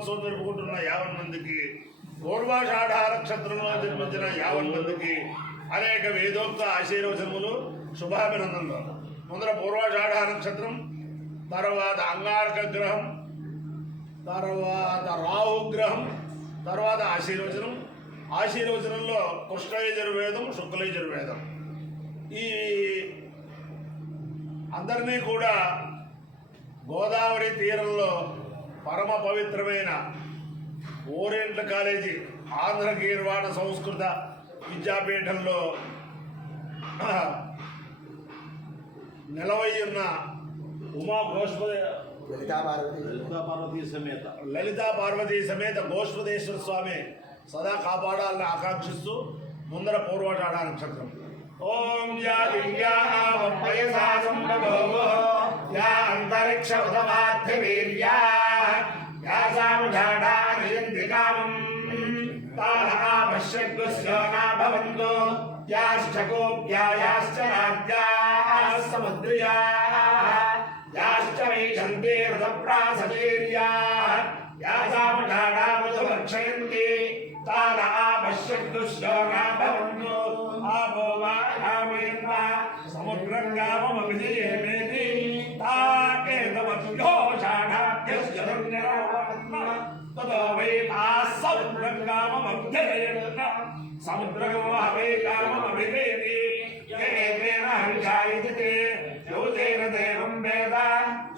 మహోత్సవం జరుపుకుంటున్న 50 మందికి, పూర్వాషాఢ నక్షత్రంలో జన్మించిన 50 మందికి అనేక వేదోక్త ఆశీర్వచనములు, శుభాభినందనలు. ముందర పూర్వాషాఢ నక్షత్రం, తర్వాత అంగారక గ్రహం, తర్వాత రాహుగ్రహం, తర్వాత ఆశీర్వచనం. ఆశీర్వచనంలో కృష్ణయజుర్వేదం, శుక్లయజుర్వేదం. ఈ అందరినీ కూడా గోదావరి తీరంలో పరమ పవిత్రమైన ఓరియంటల్ కాలేజీ ఆంధ్ర గీర్వాణ సంస్కృత విద్యాపీఠంలో నిలవయ్యున్న ఉమా లలితా పార్వతీ సమేత గోష్పదేశ్వర స్వామి సదా కాపాడాలని ఆకాంక్షిస్తూ ముందర పూర్వాషాఢ నక్షత్రం. ఓం యా దివ్యావయసా సంభవో యా అంతరిక్ష ఉదమార్థవీర్యా యా సాముషాఢా నియంతికామం తాః పశ్యగ్స్యోనా భవంతు యాశ్చ గోప్యాయాశ్చ రాజ్యాः సముద్రయాः యాశ్చ వైశంతే రథప్రాసవీర్యాः యా సాముషాఢా మధుభక్షయంతి తాః పశ్యగ్స్యోనా భవంతు ఆపో వా రామయన్న సముద్రంగామభిజయేమేతి తాకేతమభ్యోషాఢాభ్యస్య ధన్యరావణ తదో వై సముద్రంగామభిజయన్న సముద్రగమహవేకామభిజయతి ఏతేన హంసాయితి యోతేన దేవం వేద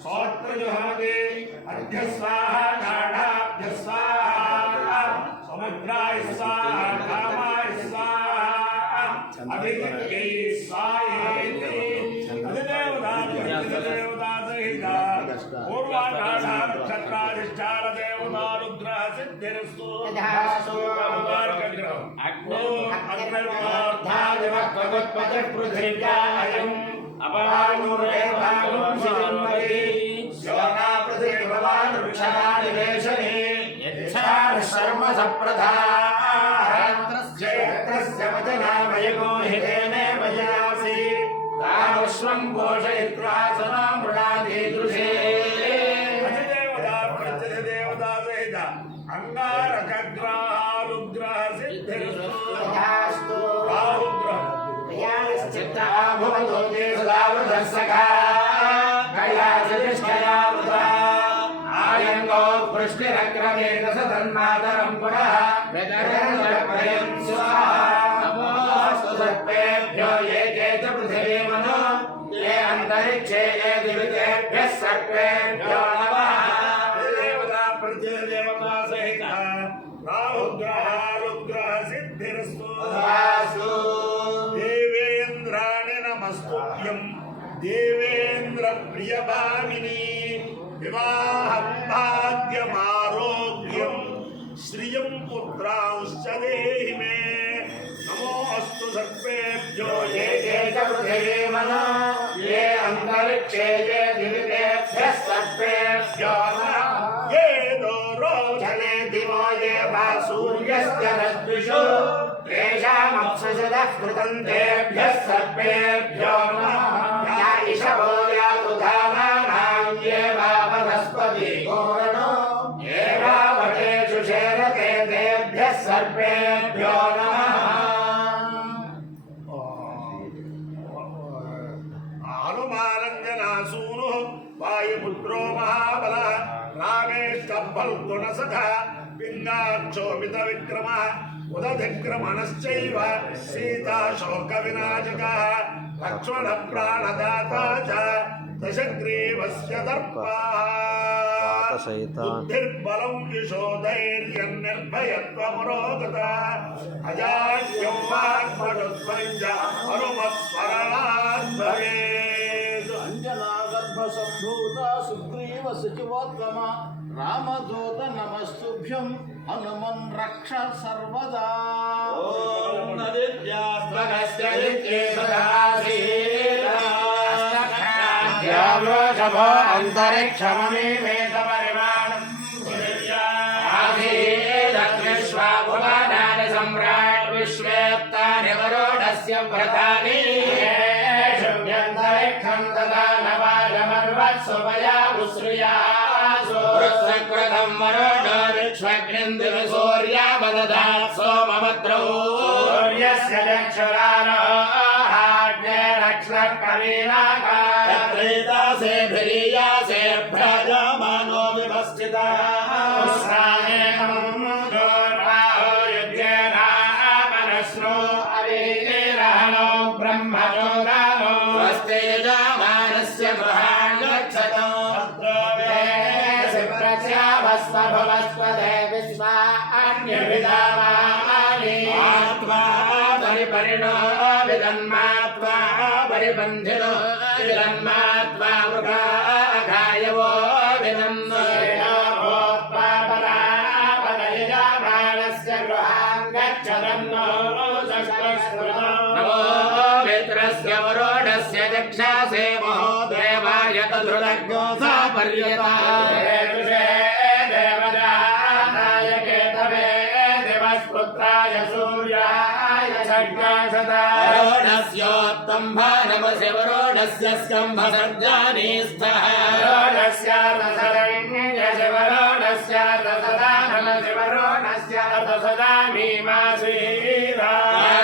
సోత్రజుహమతి అద్య స్వాహా షాఢాభ్య స్వాహా సముద్రాయ స్వాహా కామాయ స్వాహా అభిజ్ఞై స్వాహేతి అధిదేవతా సహిత పూర్వాషాఢ నక్షత్రాధిష్టాన దేవతానుగ్రహ సిద్ధిరస్తు. పృథివ్యాయం అపవానురేవాగం శివన్మయీ శోనా పృథివీ భవాన్ వృక్షానివేశనే యచ్ఛార్షర్మ సప్రధాస్య వచనామయగో హితేనే వజయాసి తానుష్వం పోషయిత్వా సదా మృడాధీదృశే. అధిదేవతా ప్రత్యధిదేవతా సహిత అంగారకగ్రహానుగ్రహ సిద్ధిరస్తు. రాహుగ్రహం భవతో దేశదావృతస్సఖా కయాచరిష్ఠయావృత ఆయంగో వృష్టిరక్రమేణ సతన్మాతరం పునః వెదరన్వయం స్వాహా. నమోస్తు సర్పేభ్యో ఏకే చ పృథివీమనో ఏ అంతరిక్షే ఏ దివితేభ్యः సర్పేభ్యో నమః. దేవతా ప్రత్యదేవతా సహిత రాహుగ్రహానుగ్రహ సిద్ధిరస్తు. దేవేంద్రాణి నమస్తుభ్యం దేవేంద్ర ప్రియభామిని వివాహం భాగ్యమారోగ్యం శ్రియం పుత్రాంశ్చ దేహి మే. నమోస్తు సర్వేభ్యో ఏకే చ పృథివీమనో ఏ అంతరిక్షే ఏ దివితేభ్యः సర్వేభ్యో నమః. ఏ దోరోచనే దివో ఏ వా సూర్యస్య రశ్మిషు తేషామప్సశతః కృతం తేభ్యः సర్వేభ్యో నమః. యా ఇషవో యాతు ధామానాం ఏ వా వనస్పతి గోరణో ఏ వా వటేషు శేరతే తేభ్యः సర్వేభ్యో నమః. హనుమానంజనాసూను వాయుపుత్రో మహాబలః రామేష్టఫల్గుణసఖా పింగాక్షోభిత విక్రమః ఉదధిక్రమణశ్చైవ సీతాశోక వినాశకः లక్ష్మణ ప్రాణదాతా చ దశగ్రీవస్య దర్పः. బుద్ధిర్బలం యశోధైర్యం నిర్భయత్వమరోగత అజాడ్యం వాగ్మడుత్వం చ హనుమత్స్మరణాత్ భవేత్. అంజనాగర్భ సంభూత సుగ్రీవ సచివోత్తమ రామదూత నమస్తుభ్యం హనుమన్ రక్ష సర్వదా. ఓం నదిత్యాస్త్వగస్య నిత్యే సదాశీలో అంతరిక్షమీమేత పరిమాణం ఆసీదగ్నిశ్వా భువనాని సమ్రాట్ విశ్వేత్తాని వరుణస్య వ్రతాని శుభ్యంతరిక్షం దదానవాజమర్వత్సుమయా ఉశ్రుయా సుకృతం వరుణో चक्षुग्निन्दिव सूर्यावदधात् सोमभद्रौ सूर्यस्य चक्षुरारोहाग्ने रक्ष्मकवीनाकाय त्रेतासे भिरीयासे भ्राजमानो विवस्थितः उस्रामेकं दोर्वाहो युज्येनामनस्रो अवीरहणो ब्रह्मजोगानो स्वस्ति यजमानस्य गृहान् गच्छतो भवस्पदे विश्वान्यभिधामानि आत्मा परिपरिणो विदन्मात्मा परिबन्धिनो विदन्मात्मा मृगाघायवो विदन्नोत्पापदापदयजामानस्य गृहान् गच्छदन्नो नमो मित्रस्य वरोढस्य चक्षासे महोदेवाय तद्रुदग्नो सा पर्यता पुत्राय सूर्याय वरोढस्योत्तम्भा नमसे वरोढस्य स्कम्भसर्जानीस्थः वरोढस्यार्धसरण्यस्य वरोढस्यार्धसदा नमसे वरोढस्य अर्धसदामीमासीरा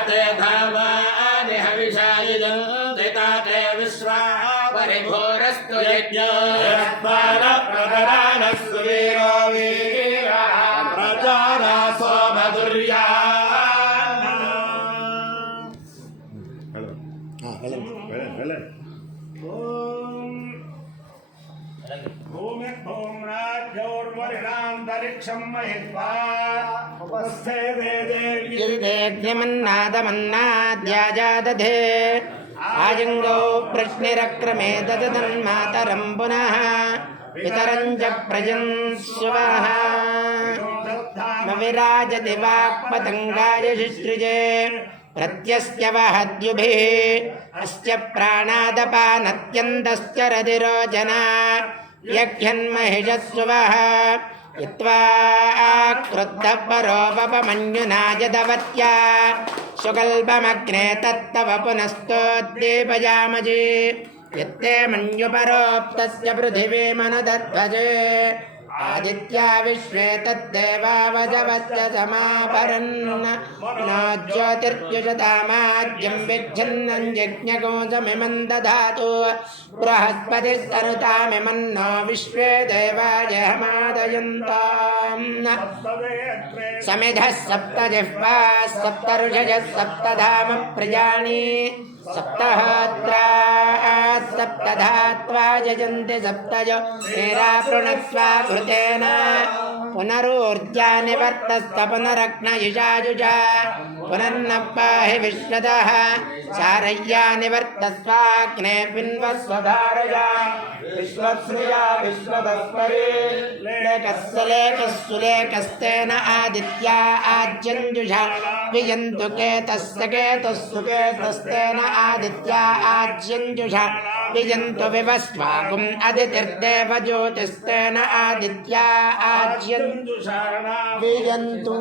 ते धावानि हविषायुजन्ते ताते विश्वा परिभोरस्तु यज्ञो यत्पादप्रदरानस्तु वीरो वीरा प्रजारासो मधुर्या भूमिर्भौम्राज्योर्वरिणान्तरिक्षं महित्वा उपस्थे गिरिदेव्यमन्नादमन्नाद्याजादधे आजङ्गौ प्रश्निरक्रमे ददन्मातरं पुनः पितरं च प्रजन्स्वः विराजति वाक्पतङ्गाय शुश्रुजे प्रत्यस्य वहद्युभिः अस्य प्राणादपानत्यन्तश्च रतिरोचना यज्ञन्महिषस्वः यत्वा क्रुद्धपरोपमन्युना यदवत्या सुकल्पमग्ने तत्तव पुनस्तोद्दीपयामजे यत्ते मन्युपरोक्तस्य पृथिवीमनुदध्वजे आदित्या विश्वे तद्देवावजवच्च समापरन् न ज्योतिर्युषतामाज्यं विच्छिन्नं यज्ञकोशमिमं दधातु बृहस्पतिस्तनुतामिमन्नो विश्वे देवाजहमादयन्ताम् समिधः सप्त जिह्वाः सप्त ऋषयः सप्तधाम प्रजानि सप्तहोत्राः सप्तधात्वा यजन्ति सप्तजो निरापृणस्वा घृतेन पुनरूर्जा निवर्तस्त पुनरग्नयुषायुजा पुनर्न पाहि विश्वतः सारय्या निवर्तस्वाग्ने पिन्वस्वधारया विश्वश्रिया विश्वतस्परे लेकस्सुलेकस्तेन आदित्या आज्यञ्जुषा विजन्तु केतस्य केतुस्सु केतस्तेन आदित्या आज्यञ्जुषा विजन्तु विवस्वाकुम् अदितिर्देव ज्योतिस्तेन आदित्या आज्यञ्जुषा विजन्तु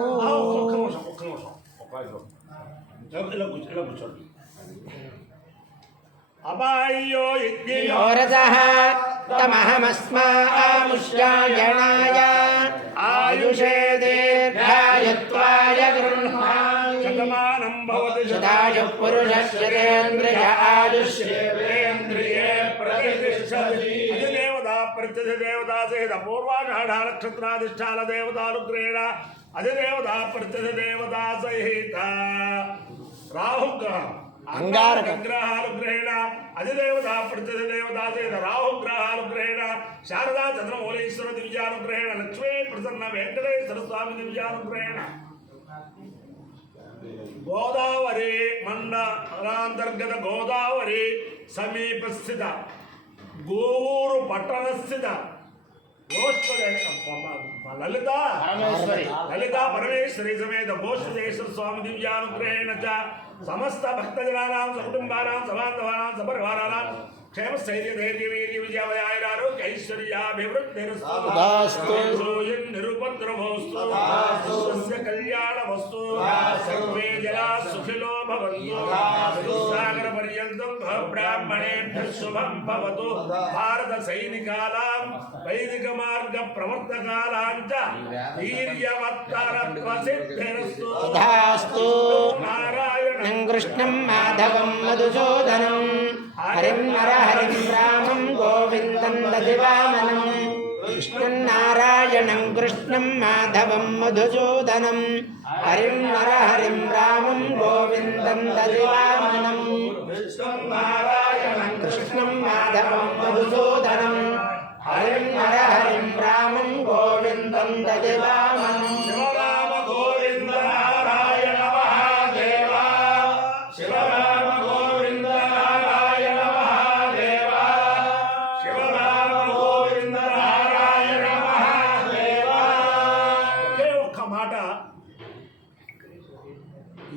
अपायो योरजः तमहमस्मामुष्यायणाय आयुषे दीर्घायुत्वाय गृह्णामि शतमानं भवति शतायुः पुरुषश्चेन्द्रिय आयुष्येन्द्रिये प्रतिष्ठति अधिदेवता प्रत्यधिदेवता सहित पूर्वाषाढा नक्षत्राधिष्ठान देवतानुग्रहेण अधिदेवता प्रत्यधिदेवता सहित राहुग्रह अंगारकग्रहानुग्रहेण अधिदेवता प्रत्यधिदेवता सहित राहुग्रहानुग्रहेण शारदा चंद्रमौलेश्वर दिव्यानुग्रहेण लक्ष्मी प्रसन्न वेंकटेश्वर स्वामी दिव्यानुग्रहेण गोदावरी मंडलांतर्गत गोदावरी समीप स्थित गोवूरु पट्टण स्थित ललिता परमेश्वरी समेत गोष्ठेश्वर स्वामी दिव्यानुग्रहेण च समस्त भक्तजनानां सकुटुंबानां सबान्धवानां सपरिवाराणां क्षेम स्थैर्य धैर्य वीर्य विजयावयारोग्य ऐश्वर्याभिवृद्धिरस्तु निरुपद्रवोस्तु स्वस्य कल्याणमस्तु सर्वे जनाः सुखिनो भवन्तु सागर पर्यन्तं సర్వబ్రాహ్మణేభ్యः శుభం భవతు భారత సైనికానాం వైదిక మార్గ ప్రవర్తకానాం చ వీర్యవత్తరత్వ సిద్ధిరస్తు తథాస్తు. నారాయణం కృష్ణం మాధవం మధుసూదనం హరిం నరహరిం రామం గోవిందం దదివామనం కృష్ణం నారాయణం కృష్ణం మాధవం మధుసూదనం హరిం నరహరిం రామం గోవిందం దదివామనం కృష్ణం మాధవం మధుసూదనం హరిం నరహరిం రామం గోవిందం దదివామనం శివరామ గోవింద నారాయణ మహాదేవ శివరామ గోవింద నారాయణ మహాదేవ శివరామ గోవింద నారాయణ మహాదేవ. ఒకే ఒక్క మాట,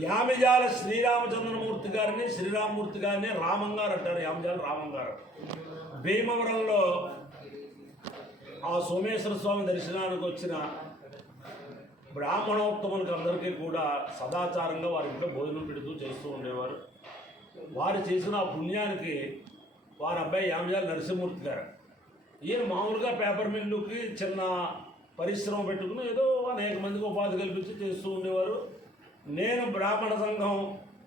యామిజాల శ్రీరామచంద్రమూర్తి గారిని శ్రీరామమూర్తి గారిని రామంగారు అంటారు. యామిజాల రామంగారు భీమవరంలో ఆ సోమేశ్వర స్వామి దర్శనానికి వచ్చిన బ్రాహ్మణోత్తములకు అందరికీ కూడా సదాచారంగా వారి ఇంట్లో భోజనం పెడుతూ చేస్తూ ఉండేవారు. వారు చేసిన ఆ పుణ్యానికి వారి అబ్బాయి యామిజాల నరసింహమూర్తి గారు, ఈయన మామూలుగా పేపర్ మిల్లుకి చిన్న పరిశ్రమ పెట్టుకుని ఏదో అనేక మందికి ఉపాధి కల్పించి చేస్తూ ఉండేవారు. నేను బ్రాహ్మణ సంఘం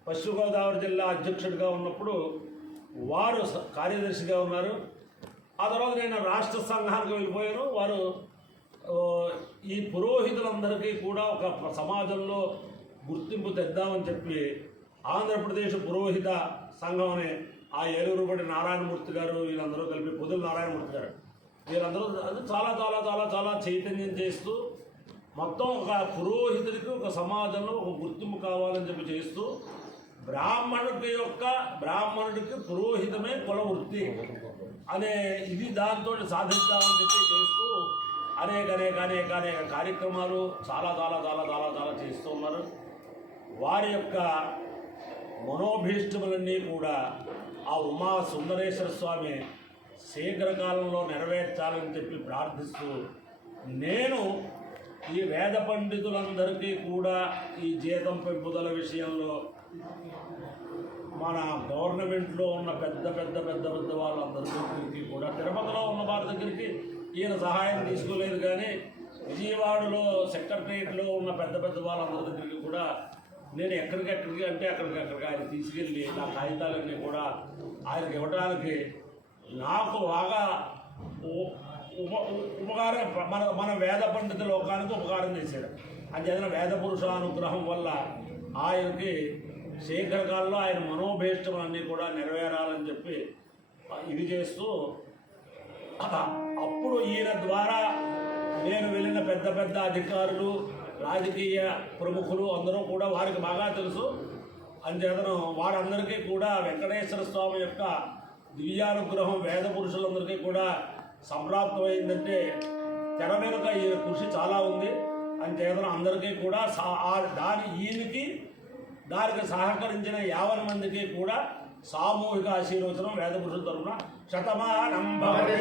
పశ్చిమ గోదావరి జిల్లా అధ్యక్షుడిగా ఉన్నప్పుడు వారు కార్యదర్శిగా ఉన్నారు. ఆ తర్వాత నేను రాష్ట్ర సంఘానికి వెళ్ళిపోయాను. వారు ఈ పురోహితులందరికీ కూడా ఒక సమాజంలో గుర్తింపు తెద్దామని చెప్పి ఆంధ్రప్రదేశ్ పురోహిత సంఘం అనే ఆ ఏలూరుపడి నారాయణమూర్తి గారు వీళ్ళందరూ కలిపి పొదుల నారాయణమూర్తి గారు వీళ్ళందరూ చాలా చాలా చాలా చాలా చైతన్యం చేస్తూ మొత్తం ఒక పురోహితుడికి ఒక సమాజంలో ఒక గుర్తింపు కావాలని చెప్పి చేస్తూ బ్రాహ్మణుడికి పురోహితమే కుల వృత్తి అనే ఇది దాంతో సాధిద్దామని చెప్పి చేస్తూ అనేక అనేక అనేక అనేక కార్యక్రమాలు చాలా చాలా చాలా చాలా చాలా చేస్తూ ఉన్నారు. వారి యొక్క మనోభీష్టములన్నీ కూడా ఆ ఉమా సుందరేశ్వర స్వామి శీఘ్రకాలంలో నెరవేర్చాలని చెప్పి ప్రార్థిస్తూ నేను ఈ వేద పండితులందరికీ కూడా ఈ జీతం పెంపుదల విషయంలో మన గవర్నమెంట్లో ఉన్న పెద్ద పెద్ద పెద్ద పెద్ద వాళ్ళందరికీ కూడా తిరుపతిలో ఉన్న వారి దగ్గరికి ఈయన సహాయం తీసుకోలేదు, కానీ విజయవాడలో సెక్రటరియట్లో ఉన్న పెద్ద పెద్ద వాళ్ళందరి దగ్గరికి కూడా నేను ఎక్కడికి అంటే అక్కడికి ఆయన తీసుకెళ్ళి నా కాగితాలన్నీ కూడా ఆయనకి ఇవ్వడానికి నాకు బాగా ఉపకారం మన వేద పండిత లోకానికి ఉపకారం చేశాడు. అంచేతన వేద పురుషానుగ్రహం వల్ల ఆయనకి శీఘ్రకాలంలో ఆయన మనోభీష్టములన్నీ కూడా నెరవేరాలని చెప్పి ఇది చేస్తూ అప్పుడు ఈయన ద్వారా నేను వెళ్ళిన పెద్ద పెద్ద అధికారులు రాజకీయ ప్రముఖులు అందరూ కూడా వారికి బాగా తెలుసు. అంచేతను వారందరికీ కూడా వెంకటేశ్వర స్వామి యొక్క దివ్యానుగ్రహం వేద పురుషులందరికీ కూడా సంప్రాప్తమైందంటే తెర వెనుక ఈయన కృషి చాలా ఉంది. అంచేతను అందరికీ కూడా దానికి సహకరించిన 50 మందికి కూడా సామూహిక ఆశీర్వచనం వేద పురుషుల తరఫున శతమానం భవతి